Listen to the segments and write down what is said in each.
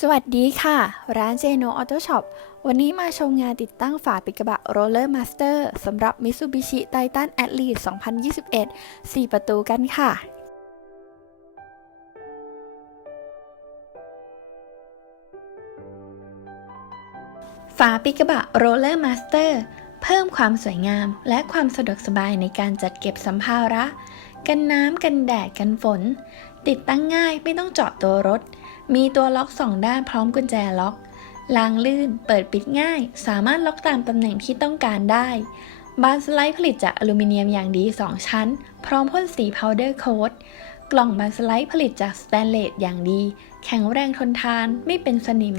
สวัสดีค่ะ ร้านเจโนออโต้ช็อปวันนี้มาชมงานติดตั้งฝาปิดกระบะ Roller Master สำหรับ Mitsubishi Titan Athlete 2021 4 ประตูกันค่ะฝาปิดกระบะ Roller Master เพิ่มความสวยงาม และความสะดวกสบายในการจัดเก็บสัมภาระ กันน้ำกันแดดกันฝน ติดตั้งง่ายไม่ต้องเจาะตัวรถ มีตัวล็อกสองด้านพร้อมกุญแจล็อกลางลื่น เปิดปิดง่าย สามารถล็อกตามตำแหน่งที่ต้องการได้ บานสไลด์ผลิตจากอลูมิเนียมอย่างดี 2 ชั้น พร้อมพ่นสีพาวเดอร์โค้ดกล่องบานสไลด์ผลิตจากสแตนเลสอย่างดี แข็งแรงทนทาน ไม่เป็นสนิม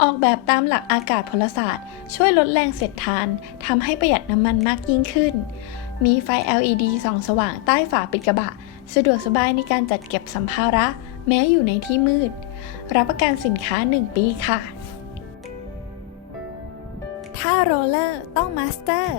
ออกแบบตามหลักอากาศพลศาสตร์ ช่วยลดแรงเสียดทานทำให้ประหยัดน้ำมันมากยิ่งขึ้น มีไฟ LED ส่องสว่างใต้ฝาปิดกระบะ สะดวกสบายในการจัดเก็บสัมภาระ แม้อยู่ในที่มืด รับประกันสินค้า 1 ปีค่ะ ถ้าโรลเลอร์ต้องมาสเตอร์